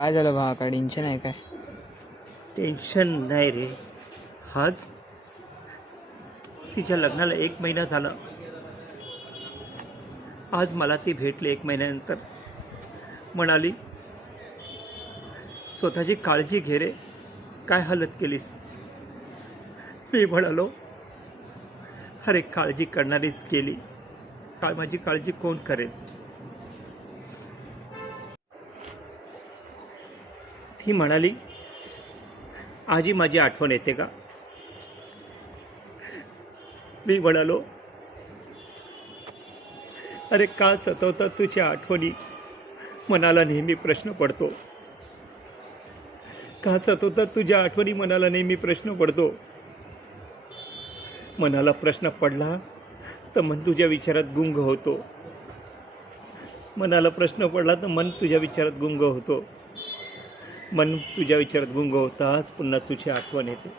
काय झालं भावा? काय टेन्शन आहे काय? टेन्शन नाही रे. आज तिच्या लग्नाला 1 महिना झाला. आज मला ती भेटली 1 महिन्यानंतर. म्हणाली, स्वतःची काळजी घे रे, काय हालत केलीस. मी म्हणालो, अरे काळजी करणारीच केली, काय माझी काळजी कोण करेल. ती म्हणाली, आजी माझी आठवण येते का. मी म्हणालो, अरे का सतवतात तुझ्या आठवणी, मनाला नेहमी प्रश्न पडतो. का सतवतात तुझ्या आठवणी, मनाला नेहमी प्रश्न पडतो. मनाला प्रश्न पडला तर मन तुझ्या विचारात गुंग होतो. मनाला प्रश्न पडला तर मन तुझ्या विचारात गुंग होतो. मन तुझ्या विचारात गुंग होताच पुन्हा तुझी आठवण येते.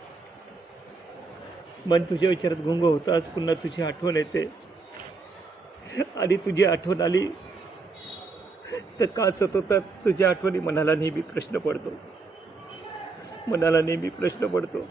मन तुझ्या विचारात गुंग होताच पुन्हा तुझी आठवण येते. आणि तुझी आठवण आली तर का सतवतात तुझ्या आठवणी, मनाला नेहमी प्रश्न पडतो. मनाला नेहमी प्रश्न पडतो.